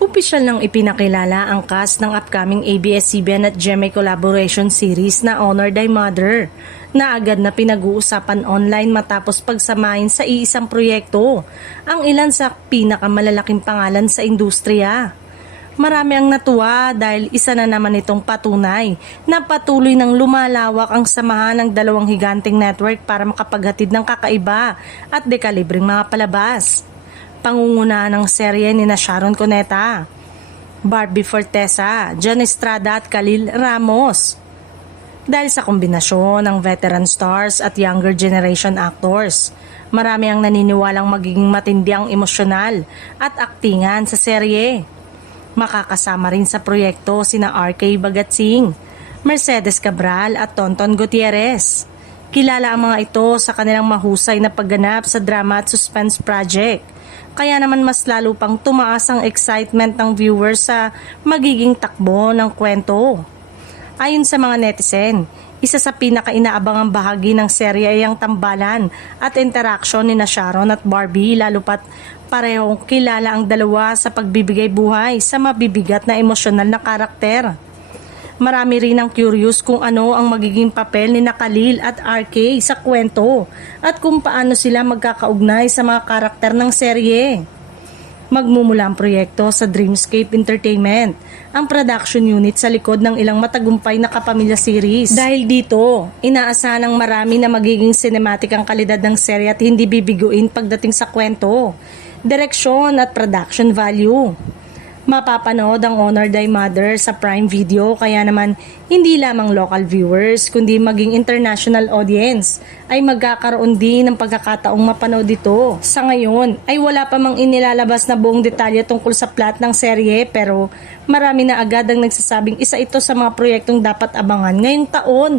Opisyal nang ipinakilala ang cast ng upcoming ABS-CBN at GMA collaboration series na Honor Thy Mother, na agad na pinag-uusapan online matapos pagsamahin sa iisang proyekto ang ilan sa pinakamalalaking pangalan sa industriya. Marami ang natuwa dahil isa na naman itong patunay na patuloy ng lumalawak ang samahan ng dalawang higanteng network para makapaghatid ng kakaiba at dekalibreng mga palabas. Pangungunahan ng serye ni Sharon Cuneta, Barbie Fortesa, John Estrada at Khalil Ramos. Dahil sa kombinasyon ng veteran stars at younger generation actors, marami ang naniniwalang magiging matindi ang emosyonal at aktingan sa serye. Makakasama rin sa proyekto sina RK Bagatsing, Mercedes Cabral at Tonton Gutierrez. Kilala ang mga ito sa kanilang mahusay na pagganap sa drama at suspense project. Kaya naman mas lalo pang tumaas ang excitement ng viewers sa magiging takbo ng kwento. Ayon sa mga netizen, isa sa pinaka-inaabangang bahagi ng serye ay ang tambalan at interaction ni Sharon at Barbie, lalo pat parehong kilala ang dalawa sa pagbibigay buhay sa mabibigat na emosyonal na karakter. Marami rin ang curious kung ano ang magiging papel ni Khalil at RK sa kwento at kung paano sila magkakaugnay sa mga karakter ng serye. Magmumula ang proyekto sa Dreamscape Entertainment, ang production unit sa likod ng ilang matagumpay na kapamilya series. Dahil dito, inaasahan ng marami na magiging cinematic ang kalidad ng serye at hindi bibiguin pagdating sa kwento, direksyon at production value. Mapapanood ang Honor Thy Mother sa Prime Video, kaya naman hindi lamang local viewers kundi maging international audience ay magkakaroon din ng pagkakataong mapanood ito. Sa ngayon ay wala pa mang inilalabas na buong detalye tungkol sa plot ng serye, pero marami na agad ang nagsasabing isa ito sa mga proyektong dapat abangan ngayong taon.